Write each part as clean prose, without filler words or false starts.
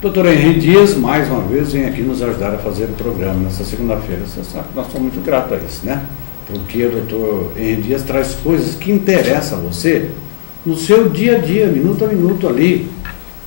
Doutor Henri Dias, mais uma vez, vem aqui nos ajudar a fazer o programa nessa segunda-feira. Você sabe que nós somos muito gratos a isso, né? Porque o doutor Henri Dias traz coisas que interessam a você no seu dia a dia, minuto a minuto ali.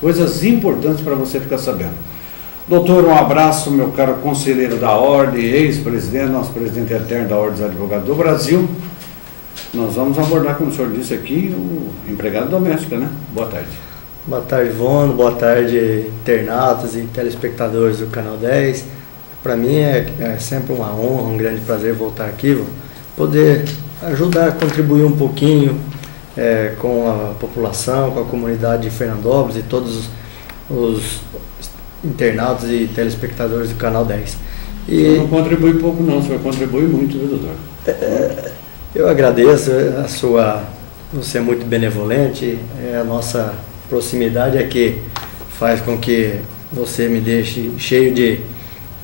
Coisas importantes para você ficar sabendo. Doutor, um abraço, meu caro conselheiro da Ordem, ex-presidente, nosso presidente eterno da Ordem dos Advogados do Brasil. Nós vamos abordar, como o senhor disse aqui, o empregado doméstico, né? Boa tarde. Boa tarde, Ivone. Boa tarde, internautas e telespectadores do Canal 10. Para mim é sempre uma honra, um grande prazer voltar aqui, poder ajudar a contribuir um pouquinho com a população, com a comunidade de Fernandópolis e todos os internautas e telespectadores do Canal 10. E o senhor não contribui pouco não, o senhor contribui muito, viu, doutor? Eu agradeço você é muito benevolente, a nossa proximidade é que faz com que você me deixe cheio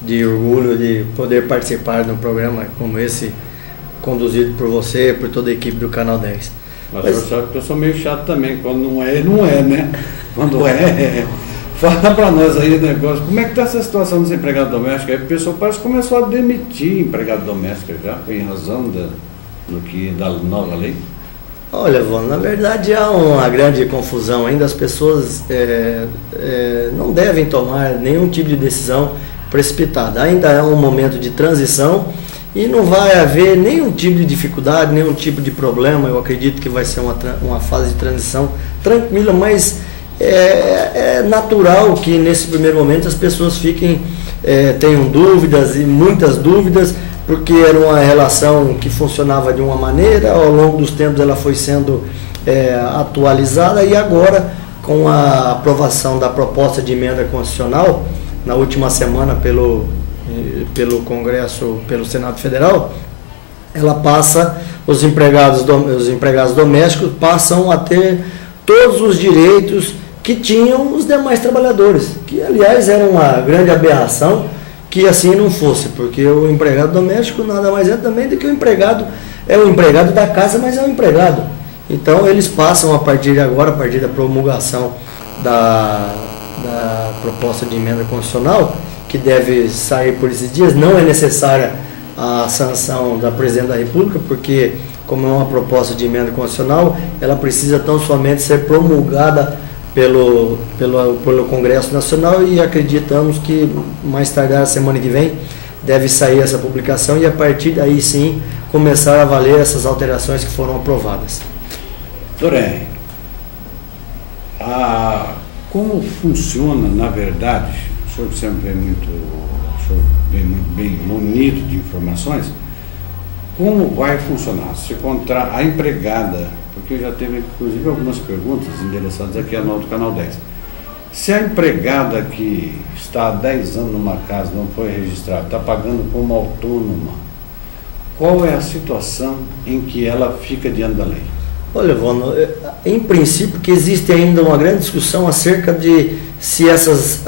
de orgulho de poder participar de um programa como esse, conduzido por você e por toda a equipe do Canal 10. Mas o senhor sabe que eu sou meio chato também, quando não é, né? Quando é. Fala para nós aí o negócio, como é que está essa situação dos empregados domésticos? Aí o pessoal parece que começou a demitir empregado doméstico já, em razão da nova lei. Olha, Ivone, na verdade há uma grande confusão ainda, as pessoas não devem tomar nenhum tipo de decisão precipitada. Ainda é um momento de transição e não vai haver nenhum tipo de dificuldade, nenhum tipo de problema. Eu acredito que vai ser uma fase de transição tranquila, mas é natural que nesse primeiro momento as pessoas tenham dúvidas e muitas dúvidas, porque era uma relação que funcionava de uma maneira, ao longo dos tempos ela foi sendo atualizada e agora, com a aprovação da proposta de emenda constitucional, na última semana pelo Congresso, pelo Senado Federal, ela passa, os empregados domésticos passam a ter todos os direitos que tinham os demais trabalhadores, que aliás era uma grande aberração que assim não fosse, porque o empregado doméstico nada mais é também do que o empregado da casa, mas é um empregado. Então eles passam a partir de agora, a partir da promulgação da proposta de emenda constitucional, que deve sair por esses dias, não é necessária a sanção da Presidente da República, porque como é uma proposta de emenda constitucional, ela precisa tão somente ser promulgada pelo Congresso Nacional e acreditamos que mais tardar a semana que vem deve sair essa publicação e a partir daí sim começar a valer essas alterações que foram aprovadas. Dorém, como funciona na verdade, o senhor sempre vem muito bem munido de informações, como vai funcionar? Se encontrar a empregada, porque já teve inclusive algumas perguntas endereçadas aqui no Canal 10. Se a empregada que está há 10 anos numa casa, não foi registrada, está pagando como autônoma, qual é a situação em que ela fica diante da lei? Olha, Ivone, em princípio que existe ainda uma grande discussão acerca de se essas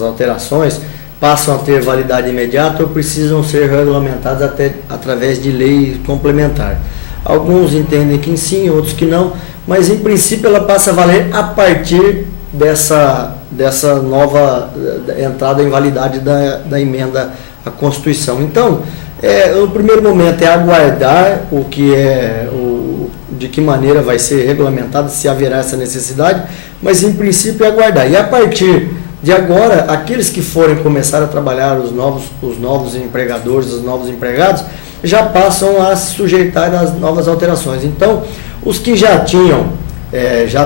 alterações passam a ter validade imediata ou precisam ser regulamentadas até através de lei complementar. Alguns entendem que sim, outros que não, mas em princípio ela passa a valer a partir dessa nova entrada em validade da emenda à Constituição. Então, o primeiro momento é aguardar de que maneira vai ser regulamentado, se haverá essa necessidade, mas em princípio é aguardar. E a partir de agora, aqueles que forem começar a trabalhar, os novos empregadores, os novos empregados, já passam a se sujeitar às novas alterações. Então, os que já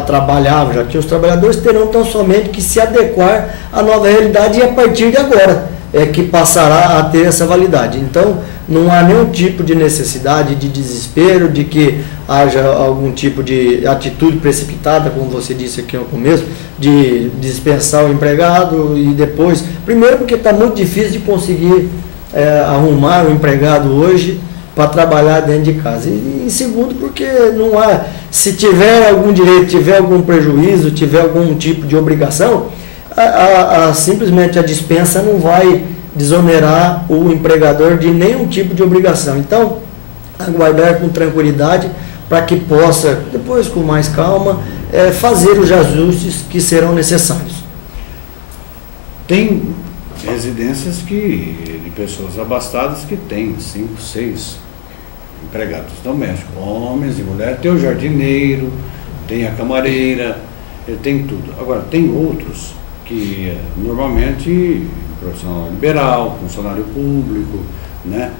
trabalhavam, já tinham os trabalhadores, terão tão somente que se adequar à nova realidade e a partir de agora que passará a ter essa validade. Então, não há nenhum tipo de necessidade, de desespero, de que haja algum tipo de atitude precipitada, como você disse aqui no começo, de dispensar o empregado e depois... Primeiro porque está muito difícil de conseguir arrumar o empregado hoje para trabalhar dentro de casa. E segundo porque não há... Se tiver algum direito, tiver algum prejuízo, tiver algum tipo de obrigação, simplesmente a dispensa não vai desonerar o empregador de nenhum tipo de obrigação. Então, aguardar com tranquilidade para que possa, depois com mais calma, fazer os ajustes que serão necessários. Tem residências de pessoas abastadas que têm 5, 6 empregados domésticos, homens e mulheres, tem o jardineiro, tem a camareira, ele tem tudo. Agora, tem outros que normalmente profissional liberal, funcionário público, né?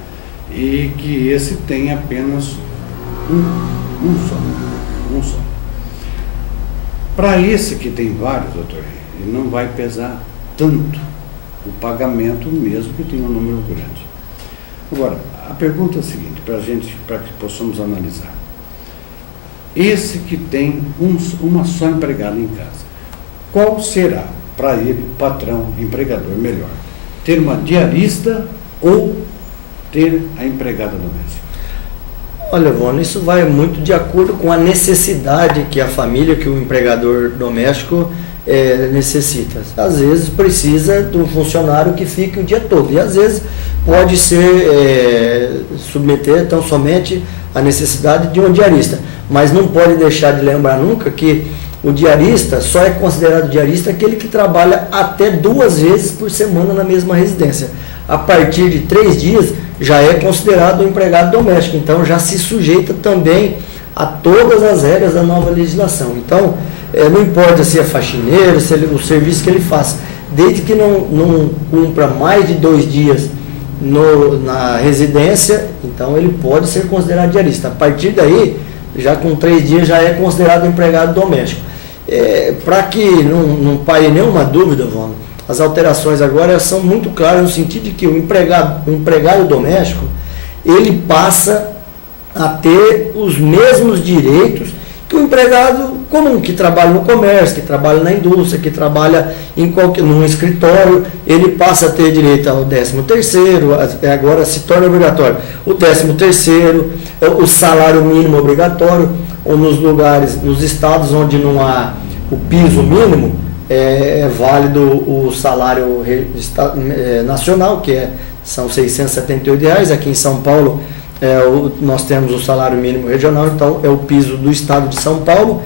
E que esse tem apenas um só. Para esse que tem vários, doutor, ele não vai pesar tanto o pagamento mesmo que tenha um número grande. Agora, a pergunta é a seguinte, para que possamos analisar. Esse que tem uma só empregada em casa, qual será para ele, patrão, empregador, melhor? Ter uma diarista ou ter a empregada doméstica? Olha, Vona, isso vai muito de acordo com a necessidade que a família, que o empregador doméstico necessita. Às vezes precisa de um funcionário que fique o dia todo, e às vezes pode ser submeter tão somente a necessidade de um diarista. Mas não pode deixar de lembrar nunca que o diarista só é considerado diarista aquele que trabalha até 2 vezes por semana na mesma residência. A partir de 3 dias já é considerado um empregado doméstico, então já se sujeita também a todas as regras da nova legislação. Então, não importa se é faxineiro, se o serviço que ele faça, desde que não cumpra mais de 2 dias na residência, então ele pode ser considerado diarista. A partir daí, já com 3 dias já é considerado empregado doméstico. Para que não pare nenhuma dúvida, Vona, as alterações agora são muito claras no sentido de que o empregado doméstico, ele passa a ter os mesmos direitos que o empregado comum, que trabalha no comércio, que trabalha na indústria, que trabalha num escritório, ele passa a ter direito ao 13º, agora se torna obrigatório o 13º, o salário mínimo obrigatório, ou nos estados onde não há o piso mínimo, é válido o salário nacional, são R$ 678, aqui em São Paulo nós temos o salário mínimo regional, então é o piso do estado de São Paulo.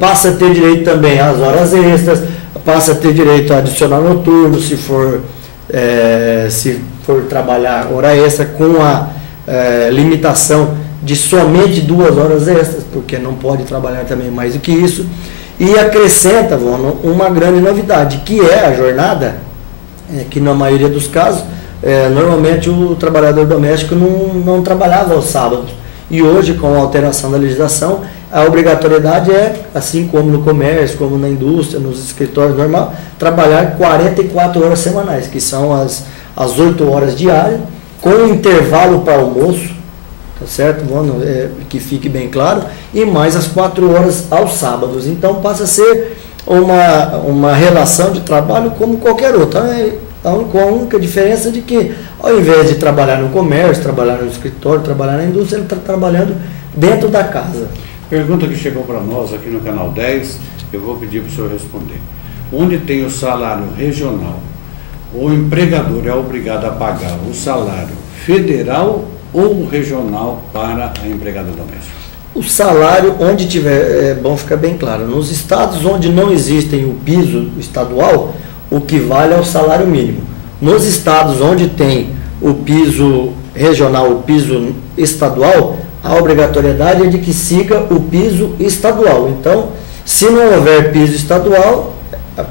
Passa a ter direito também às horas extras, passa a ter direito a adicional noturno, se for trabalhar hora extra, com a limitação de somente 2 horas extras, porque não pode trabalhar também mais do que isso. E acrescenta, Vona, uma grande novidade, que é a jornada, que na maioria dos casos, normalmente o trabalhador doméstico não trabalhava aos sábados. E hoje, com a alteração da legislação, a obrigatoriedade assim como no comércio, como na indústria, nos escritórios normal, trabalhar 44 horas semanais, que são as 8 horas diárias, com intervalo para almoço, tá certo? Que fique bem claro, e mais as 4 horas aos sábados. Então passa a ser uma relação de trabalho como qualquer outra. Com a única diferença de que, ao invés de trabalhar no comércio, trabalhar no escritório, trabalhar na indústria, ele está trabalhando dentro da casa. Pergunta que chegou para nós aqui no canal 10, eu vou pedir para o senhor responder. Onde tem o salário regional, o empregador é obrigado a pagar o salário federal ou regional para a empregada doméstica? O salário, onde tiver, é bom ficar bem claro, nos estados onde não existem o piso estadual, o que vale é o salário mínimo. Nos estados onde tem o piso regional, o piso estadual, a obrigatoriedade é de que siga o piso estadual. Então, se não houver piso estadual,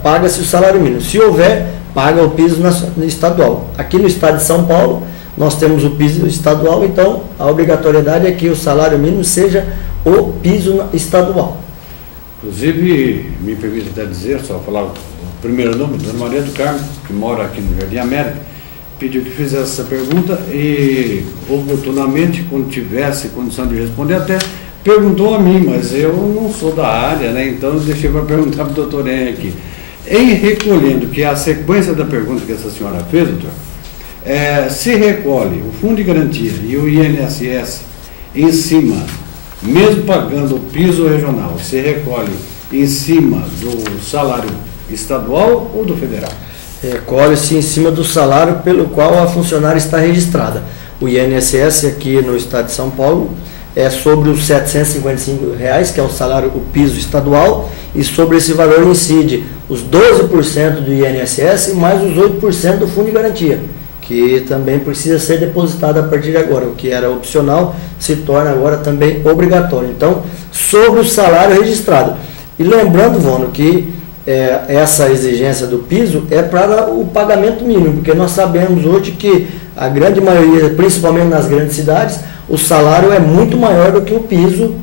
paga-se o salário mínimo. Se houver, paga o piso estadual. Aqui no estado de São Paulo, nós temos o piso estadual, então a obrigatoriedade é que o salário mínimo seja o piso estadual. Inclusive, me permite até dizer, só falar o primeiro nome, Dona Maria do Carmo, que mora aqui no Jardim América, pediu que fizesse essa pergunta e, oportunamente, quando tivesse condição de responder, até perguntou a mim, mas eu não sou da área, né? Então eu deixei para perguntar para o doutor Henrique. Em recolhendo, que é a sequência da pergunta que essa senhora fez, doutor, se recolhe o Fundo de Garantia e o INSS em cima, mesmo pagando o piso regional, se recolhe em cima do salário estadual ou do federal? Recolhe-se em cima do salário pelo qual a funcionária está registrada. O INSS aqui no estado de São Paulo é sobre os R$ 755, que é o salário, o piso estadual, e sobre esse valor incide os 12% do INSS mais os 8% do Fundo de Garantia, que também precisa ser depositado a partir de agora. O que era opcional se torna agora também obrigatório. Então, sobre o salário registrado. E lembrando, Vono, que essa exigência do piso é para o pagamento mínimo, porque nós sabemos hoje que a grande maioria, principalmente nas grandes cidades, o salário é muito maior do que o piso,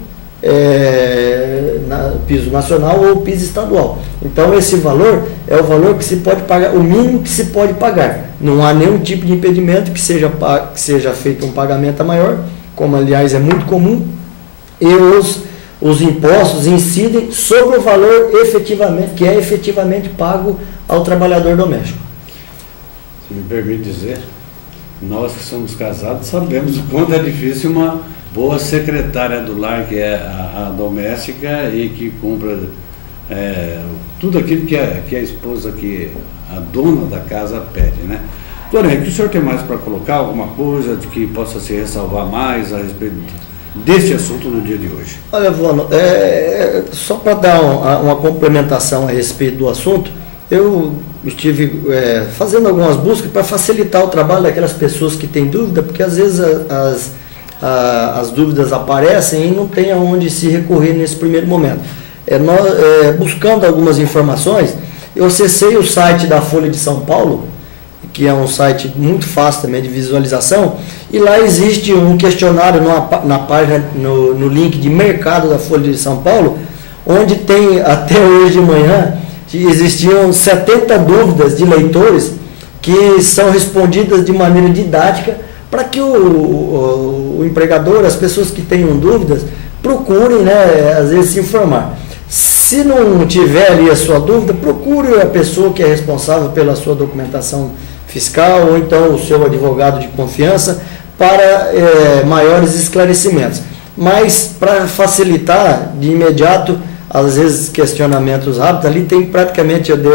piso nacional ou o piso estadual. Então esse valor é o valor que se pode pagar, o mínimo que se pode pagar. Não há nenhum tipo de impedimento que seja feito um pagamento maior, como aliás é muito comum, e os impostos incidem sobre o valor efetivamente, que é efetivamente pago ao trabalhador doméstico. Se me permite dizer, nós que somos casados sabemos o quanto é difícil uma boa secretária do lar, que é a doméstica e que cumpra tudo aquilo que a esposa, que a dona da casa pede, né? Doutor Henrique, o senhor tem mais para colocar alguma coisa de que possa se ressalvar mais a respeito deste assunto no dia de hoje? Olha, Vono, só para dar uma complementação a respeito do assunto, eu estive fazendo algumas buscas para facilitar o trabalho daquelas pessoas que têm dúvida, porque às vezes as dúvidas aparecem e não tem aonde se recorrer nesse primeiro momento. Buscando algumas informações, eu acessei o site da Folha de São Paulo, que é um site muito fácil também de visualização, e lá existe um questionário na página, no link de mercado da Folha de São Paulo, onde tem, até hoje de manhã, existiam 70 dúvidas de leitores que são respondidas de maneira didática para que o empregador, as pessoas que tenham dúvidas, procurem, né, às vezes se informar. Se não tiver ali a sua dúvida, procure a pessoa que é responsável pela sua documentação fiscal ou então o seu advogado de confiança para maiores esclarecimentos. Mas para facilitar de imediato, às vezes questionamentos rápidos, ali tem praticamente, eu dei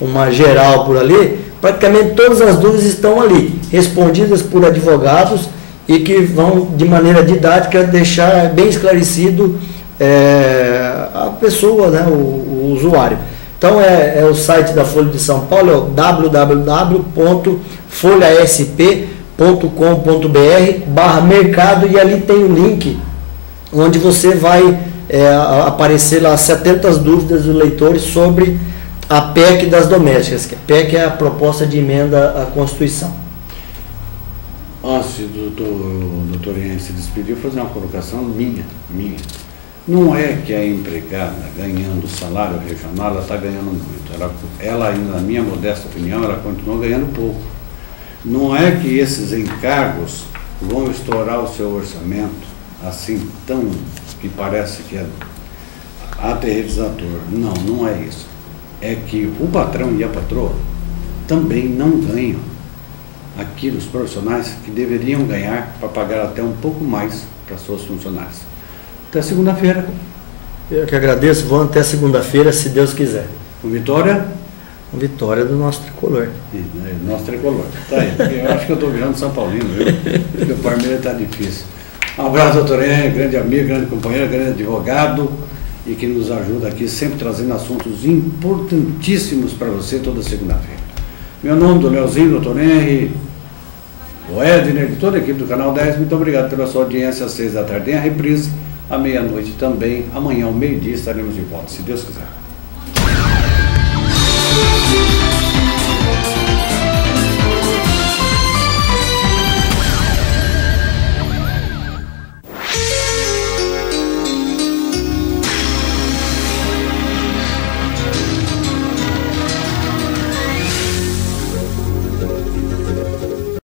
uma geral por ali, praticamente todas as dúvidas estão ali, respondidas por advogados e que vão de maneira didática deixar bem esclarecido a pessoa, né, o usuário. Então é o site da Folha de São Paulo, é o www.folhasp.com.br/mercado, e ali tem o link onde você vai aparecer lá 70 dúvidas dos leitores sobre a PEC das domésticas, que a PEC é a proposta de emenda à Constituição. Antes do doutor Henrique se despedir, vou fazer uma colocação minha. Não é que a empregada ganhando salário regional, ela está ganhando muito. Ela ainda, na minha modesta opinião, ela continua ganhando pouco. Não é que esses encargos vão estourar o seu orçamento assim tão, que parece que é aterrorizador. Não é isso. É que o patrão e a patroa também não ganham aquilo, os profissionais que deveriam ganhar para pagar até um pouco mais para suas funcionárias. Até segunda-feira. Eu que agradeço, vou até segunda-feira, se Deus quiser. Com vitória? Com vitória do nosso tricolor. Nosso tricolor. Tá aí. Eu acho que eu estou virando São Paulino, viu? Porque o Palmeiras está difícil. Um abraço, doutor Henrique, grande amigo, grande companheiro, grande advogado, e que nos ajuda aqui, sempre trazendo assuntos importantíssimos para você toda segunda-feira. Meu nome do Leozinho, doutor Henrique, o Edner, de toda a equipe do Canal 10, muito obrigado pela sua audiência às 6 da tarde. Tem a reprise à meia-noite também. Amanhã, ao meio-dia, estaremos de volta, se Deus quiser.